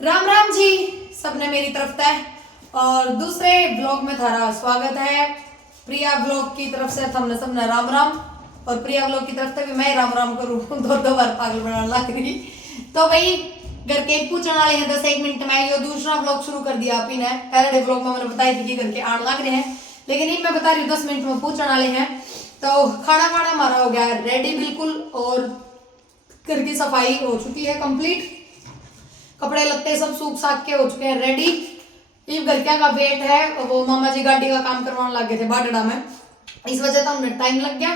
राम राम जी सबने मेरी तरफ तय और दूसरे ब्लॉग में थारा स्वागत है। प्रिया ब्लॉग की तरफ से हमने सबने राम राम और प्रिया ब्लॉग की तरफ से भी मैं राम राम करूँ दो बार पागल बनाने लग रही। तो भाई घर के पूछने वाले हैं 10-1 मिनट में ये दूसरा ब्लॉग शुरू कर दिया आप ही ने। पहले ब्लॉग में मैंने बताई थी कि घर के आने लग रहे हैं, लेकिन ये मैं बता रही हूँ 10 मिनट में पूछने वाले हैं। तो खाना हमारा हो गया है रेडी बिल्कुल और घर की सफाई हो चुकी है कंप्लीट, कपड़े लत्ते सब सूख साख के हो चुके हैं रेडी। ये घर क्या का वेट है, वो मामा जी गाड़ी का काम करवाने लग गए थे बाडड़ा में, इस वजह से हमें टाइम लग गया।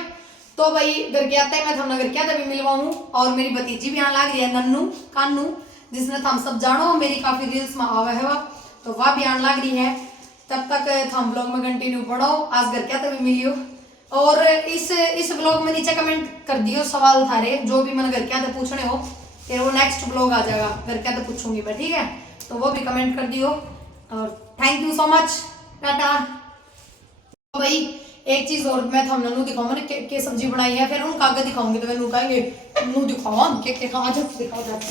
तो भाई घर के आते मैं थमना घर क्या तभी मिलवाऊं और मेरी भतीजी भी आने लग रही है नन्नू कानू, जिसने थम सब जानो मेरी काफी रील्स में आवा है वह, तो वह भी आने लग रही है। तब तक थम ब्लॉग में कंटिन्यू पढ़ो, आज घर क्या तभी मिलियो। और इस ब्लॉग में नीचे कमेंट कर दियो सवाल थारे जो भी मैंने घर क्या तो पूछने हो, फिर वो नेक्स्ट ब्लॉग आ जाएगा घर क्या तो पूछूंगी मैं, ठीक है? तो वो भी कमेंट कर दियो और thank you so much Tata. तो भाई एक चीज और मैं थमने नू दिखाऊं, मैंने के सब्जी बनाई है, फिर उनका आगे दिखाऊंगी तो वे कहेंगे नू दिखाओ के खा जा दिखाओ जाते।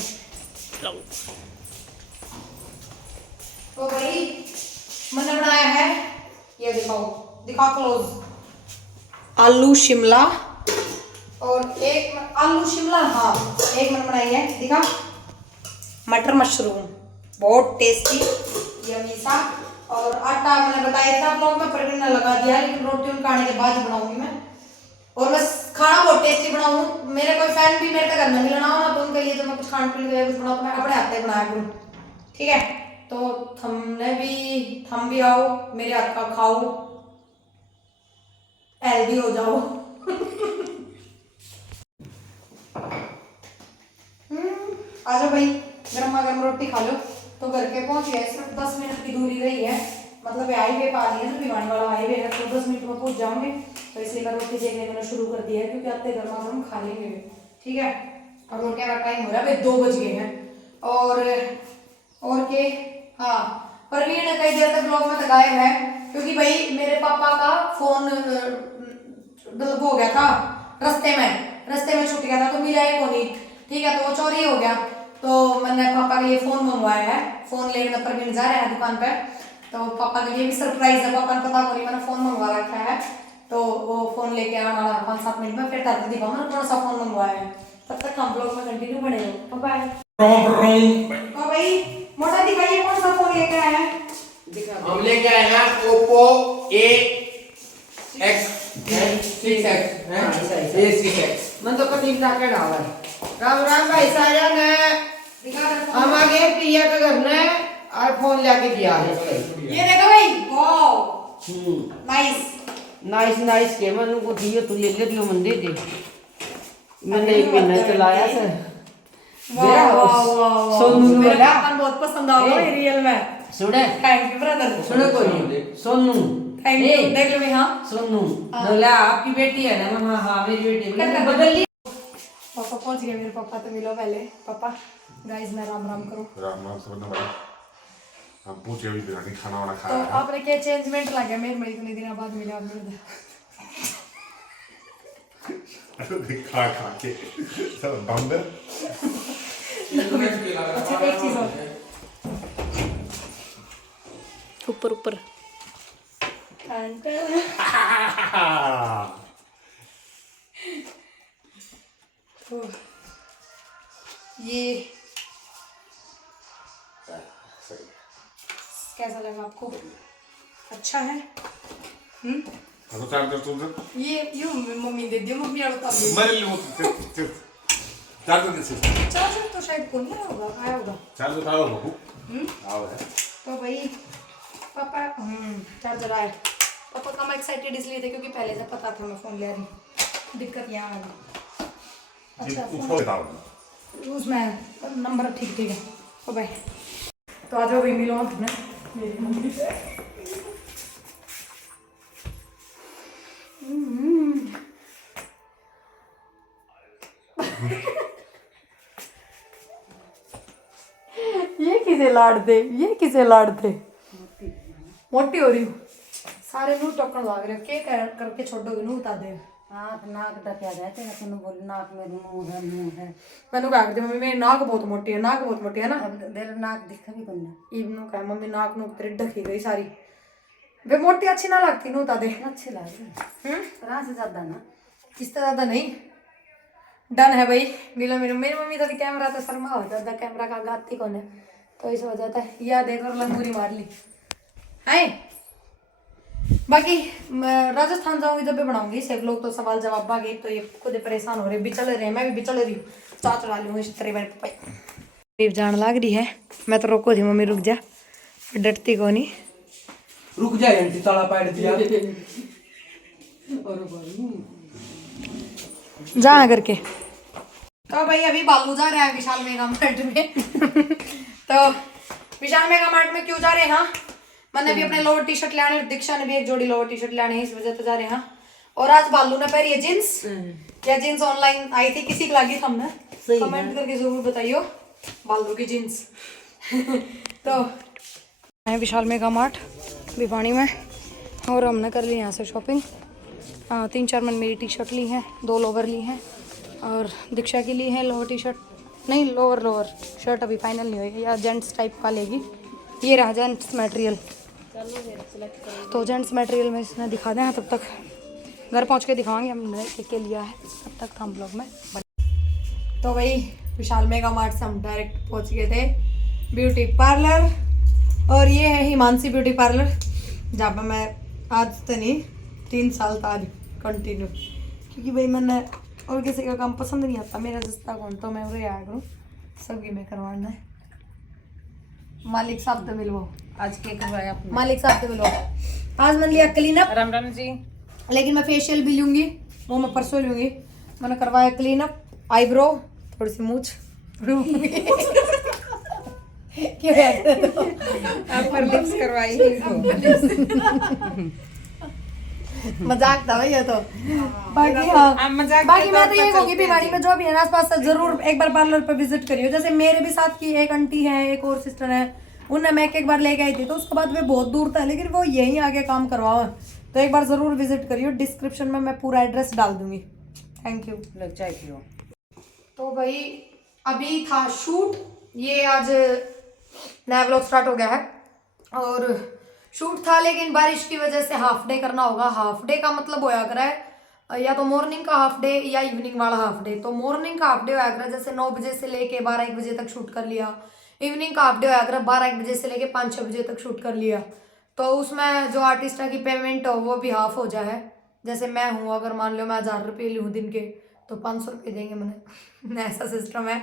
तो भाई मैंने बनाया है ये दिखाओ क्लोज, आलू शिमला और एक आलू शिमला, हाँ एक मैंने बनाई है दिखा मटर मशरूम, बहुत टेस्टी यम्मी सा। और आटा मैंने बताया था ब्लॉग में पर मैंने लगा दिया, लेकिन रोटी उनका आने के बाद ही बनाऊंगी मैं। और मैं खाना बहुत टेस्टी बनाऊँ, मेरे कोई फैन भी मेरे घर में मिलना हो ना तो उनके लिए तो मैं कुछ खाने पीने के लिए कुछ बनाऊँ तो मैं अपने हाथ से बनाया करूँ, ठीक है? तो थम भी आओ मेरे हाथ का खाओ, हेल्दी हो जाओ। आजा भाई गर्मा गर्म रोटी खा लो। तो घर के पहुंच गए, सिर्फ 10 मिनट की दूरी रही है, मतलब हाईवे पा रही है ना, भिवानी वाला हाईवे है, तो 10 मिनट में पहुंच जाओगे। तो इसलिए मैं रोटी देखने मैंने शुरू कर दिया है क्योंकि आते गर्मा गर्म खा लेंगे, ठीक है? और रोटी का टाइम हो रहा है भाई 2 बज गए हैं। और के हाँ प्रवीण कई देर तक ब्लॉग में तो गायब है क्योंकि भाई मेरे पापा का फोन हो गया था रास्ते में छूट गया था तो मिला ही नहीं, ठीक है? तो वो चोरी हो गया, तो मैंने पापा के लिए फोन मंगवाया है, फोन लेने प्रवीण जा रहे हैं दुकान पर। तो पापा के लिए भी सरप्राइज है, पापा ने पता नहीं मैंने फोन मंगवा रखा है, तो वो फोन लेके आना वाला 5-7 मिनट में, फिर ताकि दिखाऊं मैंने कौन सा फोन मंगवाया है। तब तक हम ब्लॉग में कंटिन्यू बने रहो। बाय तो भाई मोटा दिखाइए कौन सा फोन लेके आए हैं। हम लेके आए हैं Oppo A6X मन तो कटिंग जाके डाला है। राम राम भाई सारे ने हम आ गए प्रिया के घर में और फोन लेके दिया है। ये देखो भाई वाओ नाइस नाइस के मन को दियो तू ले ले दियो मन दे दे, मैंने एक महीना चलाया से वाह सोनू मेरे वाला पापा बहुत पसंद आओगे रियल में। सुने थैंक यू ब्रदर, सुने कोई सोनू थैंक यू देख लो भाई। हाँ सोनू बोला आपकी बेटी है ना? हाँ हाँ मेरी बेटी है, बदल ली। पापा पहुंच गए, मेरे पापा तो मिलो पहले। पापा गाइस मैं राम राम करूं। राम राम सब बड़ा हम पूछे अभी बिरयानी खाना वाला तो खाया है। आपने क्या चेंजमेंट लगा मेरे मई इतने दिन बाद मिला आप मेरे। खा खा के सब बंद। अच्छा एक चीज और ऊपर ऊपर तो ये कैसा लगा आपको? अच्छा है? तो चार्जर तुम ये मम्मी दे दियो, मम्मी और तब मेरे लिए वो चार्जर कैसे चार्जर तो शायद कौन नहीं होगा, आया होगा चार्जर आओ बाबू आओ है। तो भाई पापा चार्जर आया। पापा कम एक्साइटेड इसलिए थे क्योंकि पहले से पता था मैं फोन ले रही, दिक्कत यहाँ आ गई। अच्छा ऊपर बताओ उसमें नंबर ठीक है। ओ भाई तो आ जाओ भाई मिलो तुम्हें मेरी मम्मी से। ये किसे लाड़ थे मोटी हो रही हूँ, सारे नू टोकन लग रहे, के करके छोड़ोगे नू बता दे। आँख नाक ढका जाते हैं तुम बोल नाक में मुंह है मैंने कहा करती मम्मी मेरी नाक बहुत मोटी है, नाक बहुत मोटी है ना। अब देर नाक दिखा भी करना इवनू का मम्मी नाक नूक तेरी ढकी गई सारी। वे मोटी अच्छी ना लगती नू ता दे। अच्छे लगे तरह से ज्यादा ना इससे ज्यादा नहीं। डन है भाई। मिलो मेरी मेरी मम्मी तो कैमरा तो शर्मा हो जाता, कैमरा का गाती कौन है तो इस वजह से याद है और लंगूरी मार ली है। बाकी मैं राजस्थान जाऊंगी जब भी बनाऊंगी सब लोग तो सवाल जवाब बाकी तो ये खुद परेशान हो रहे बिचल रहे हैं, मैं भी बिचल रही हूँ। चाह चढ़ा लूँ इस तरह मेरे पापा जान लग रही है। मैं तो रोको थी मम्मी रुक जा, डरती को नहीं। रुक जाए आंटी ताला पाड़ दिया जा करके तो भाई अभी बालू जा रहे हैं विशाल मेगा मार्ट में तो विशाल मेगा मार्ट में क्यों जा रहे हैं? हाँ मैंने भी अपने लोअर टी शर्ट लाने, दीक्षा ने भी एक जोड़ी लोअर टी शर्ट लाने हैं, इस वजह से जा रहे हैं। और आज बालू ने पहनी है जींस, या जींस ऑनलाइन आई थी किसी को लगी हमने कमेंट करके जरूर बताइयो बालू की जींस तो मैं विशाल मेगा मार्ट भिवानी में और हमने कर ली यहाँ से शॉपिंग। 3-4 मन मेरी टी शर्ट ली हैं, 2 लोवर ली हैं और दीक्षा की ली है लोअर टी शर्ट, नहीं लोअर शर्ट अभी फाइनल नहीं हुई, या जेंट्स टाइप का लेगी। ये रहा जेंट्स मटेरियल, तो जेंट्स मटेरियल में इसने दिखा दें तब तक घर पहुंच के दिखाएंगे हमने के लिया है, तब तक हम ब्लॉग में तो वही विशाल मेगा मार्ट से हम डायरेक्ट पहुंच गए थे ब्यूटी पार्लर। और ये है हिमांशी ब्यूटी पार्लर जहाँ पर मैं आज तो नहीं 3 साल था कंटिन्यू, क्योंकि भाई मैंने और किसी का काम पसंद नहीं आता, मेरा जिसका कौन तो मैं उसे आया करूँ सबकी मैं करवाना है। मालिक साहब तो मिलो आज के करवाया आपने मालिक साहब तो मिलो। आज मैंने लिया क्लीन अप, राम राम जी लेकिन मैं फेशियल भी लूँगी, वो मैं परसों लूँगी। मैंने करवाया क्लीन अप, आईब्रो, थोड़ी सी मूछ क्यों आप पर लिप्स करवाई मजाक था भैया तो। बाकी हाँ मजाक बाकी मैं तो ये कहूँगी भिवाड़ी में जो भी है आसपास से जरूर एक बार पार्लर पर विजिट करियो। जैसे मेरे भी साथ की एक आंटी है, एक और सिस्टर है, उन्हें मैं एक बार लेके आई थी तो उसके बाद वे बहुत दूर था, लेकिन वो यहीं आके काम करवाओ, तो एक बार जरूर विजिट करियो। डिस्क्रिप्शन में मैं पूरा एड्रेस डाल दूंगी। Thank you. लग जाएगी तो भाई अभी था शूट, ये आज नया व्लॉग स्टार्ट हो गया है और शूट था, लेकिन बारिश की वजह से हाफ डे करना होगा। हाफ डे का मतलब होया करा है या तो मॉर्निंग का हाफ डे या इवनिंग वाला हाफ डे। तो मॉर्निंग का हाफ डे होया करा जैसे 9 बजे से लेके 12-1 बजे तक शूट कर लिया। इवनिंग का हाफ डे होया करा 12-1 बजे से लेके 5-6 बजे तक शूट कर लिया। तो उसमें जो आर्टिस्ट की पेमेंट हो वो भी हाफ हो जाए। जैसे मैं हूँ, अगर मान लो मैं 1000 रुपये ली हूँ दिन के तो 500 रुपये देंगे मैंने ऐसा सिस्टम है।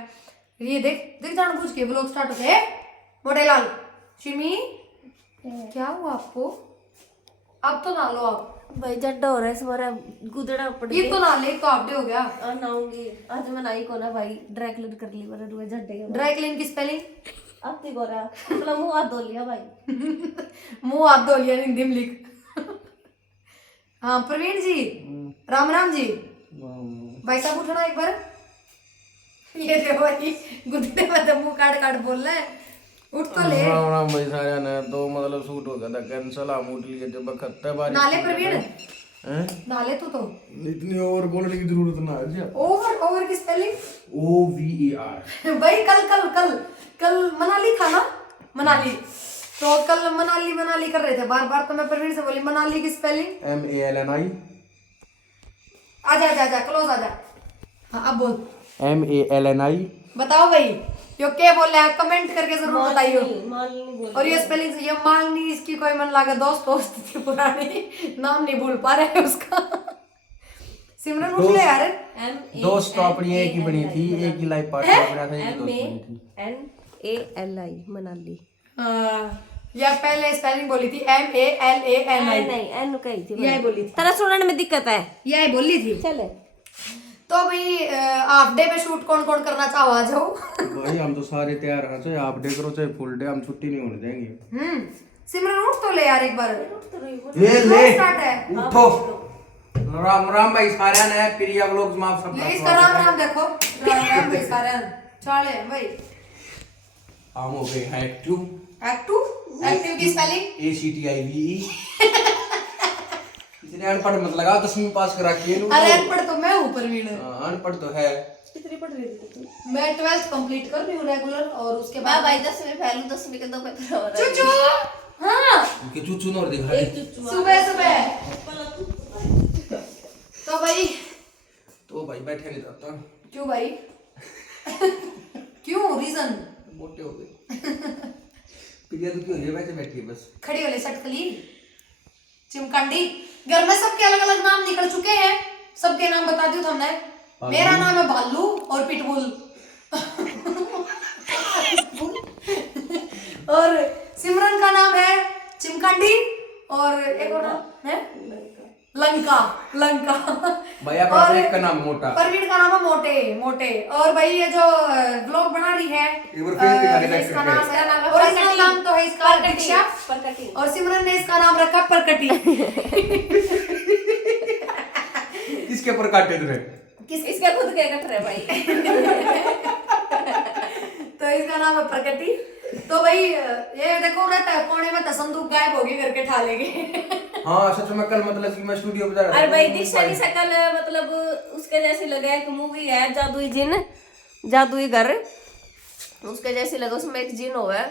ये देख जान पूछ के व्लॉग स्टार्ट होते हैं। मोटे लाल शिमी क्या हुआ आपको? अब तो ना लो आप भाई जड्डा हो रहा है सवारा गुदड़ा पड़ ये तो ना ले तो आपडे हो गया। नाऊंगी आज मैं नाई को ना भाई ड्राई क्लीन कर ली पर रुए झड्डे के ड्राई क्लीन की स्पेलिंग आती को रहा मतलब मुंह हाथ धो लिया भाई मुंह हाथ धो लिया हिंदी में लिख। हाँ प्रवीण जी, राम राम जी, भाई साहब उठना एक बार। ये देखो भाई गुदड़े में तो मुंह काट बोल रहा है, उठ तो ले। राम राम भाई सारे ने तो मतलब शूट हो गया था कैंसिल, हम उठ लिए जब खत्ता बारिश नाले प्रवीण हैं। नाले तो इतनी और बोलने की जरूरत ना है जी। ओवर की स्पेलिंग OVER भाई कल मनाली था ना, मनाली तो कल मनाली कर रहे थे बार बार, तो मैं प्रवीण से बोली मनाली की स्पेलिंग MALNI आजा क्लोज आजा। हाँ अब बोल MALNI बताओ भाई यो क्या बोल रहा है, कमेंट करके जरूर बताइयो। मालनी नहीं बोल और ये स्पेलिंग ये मालनी इसकी कोई मन लगा दोस्त थी पुरानी, नाम नहीं भूल पा रहे उसका। सिमरन उठ ले यार। दो स्टॉपड़ी एक ही बनी थी, एक ही लाइफ पार्टनर बना था, एक दोस्त बनी थी। MANALI मनाली हाँ या पहले स्पेलिंग बोली थी MALANI, नहीं एन कही थी यही बोली थी, तेरा सुनने में दिक्कत है यही बोली थी। चले तो भाई हाफ डे में शूट कौन कौन करना चाहो आ जाओ। भाई हम तो सारे तैयार हैं, चाहे हाफ डे करो चाहे फुल डे, हम छुट्टी नहीं होने देंगे। सिमरन उठ तो ले यार एक बार, ये ले स्टार्ट है। उठो। राम राम भाई सारे ने प्रिया व्लॉग्स में आप ये सब इसका राम देखो, राम भाई सारे चाले भाई। हम हो गए एक्टिव एक्टिव की स्पेलिंग ACTIVE इसने अनपढ़ मत लगाओ, 10वीं पास करा के अरे अनपढ़ तो मैं हूँ प्रवीण, अनपढ़ तो है। कितनी पढ़ रही थी? मैं 12th कंप्लीट कर रही हूँ रेगुलर, और उसके मैं बाद भाई 10वीं फैलू, 10वीं के 2 पेपर हो रहे हैं। चुचू हाँ उनके चूचू और दिखा एक चुच्चू सुबह सुबह। तो भाई तो भाई बैठे नहीं जाता, क्यों भाई क्यों रीजन? मोटे हो गए। प्रिया तो क्यों ये वैसे बैठी है बस। खड़ी वाले सटकली चिमकांडी। घर में सबके अलग अलग नाम निकल चुके हैं, सबके नाम बता दियो हमने। मेरा नाम है भालू और पिटबुल और सिमरन का नाम है चिमकांडी, और एक और नाम है लंका। लंका भाई आपका और एक का नाम मोटा। परवीन का नाम है मोटे मोटे। और भाई ये जो व्लॉग बना रही है एक बार फेस दिखा के इसका देख नाम सकते है, ओरिजिनल नाम तो है इसका दीक्षा, परकटी। और सिमरन ने इसका नाम रखा परकटी। किसके पर काटे तुमने? इसके खुद के कट रहे भाई। तो इसका नाम है प्रकृति। तो भाई ये देखो ना कोने में संदूक गायब होगी करके ठा लेंगे। हाँ सच में कल मतलब कि मैं स्टूडियो पे जा रहा था। अरे भाई दीक्षा की शक्ल मतलब उसके जैसी लगे, एक मूवी है जादुई जिन, जादुई घर, उसके जैसी लगे। उसमें एक जिन होगा,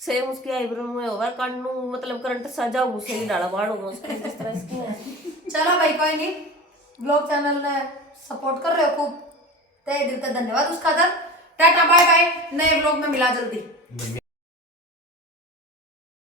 सेम उसकी आईब्रो में होगा, कानू मतलब करंट सजा उसे ही डाला बाड़ू उसके जिस तरह इसकी है। चलो भाई कोई नहीं, ब्लॉग चैनल ने सपोर्ट कर रहे हो खूब, तहे दिल से धन्यवाद उसका। टाटा बाय बाय, नए ब्लॉग में मिला जल्दी।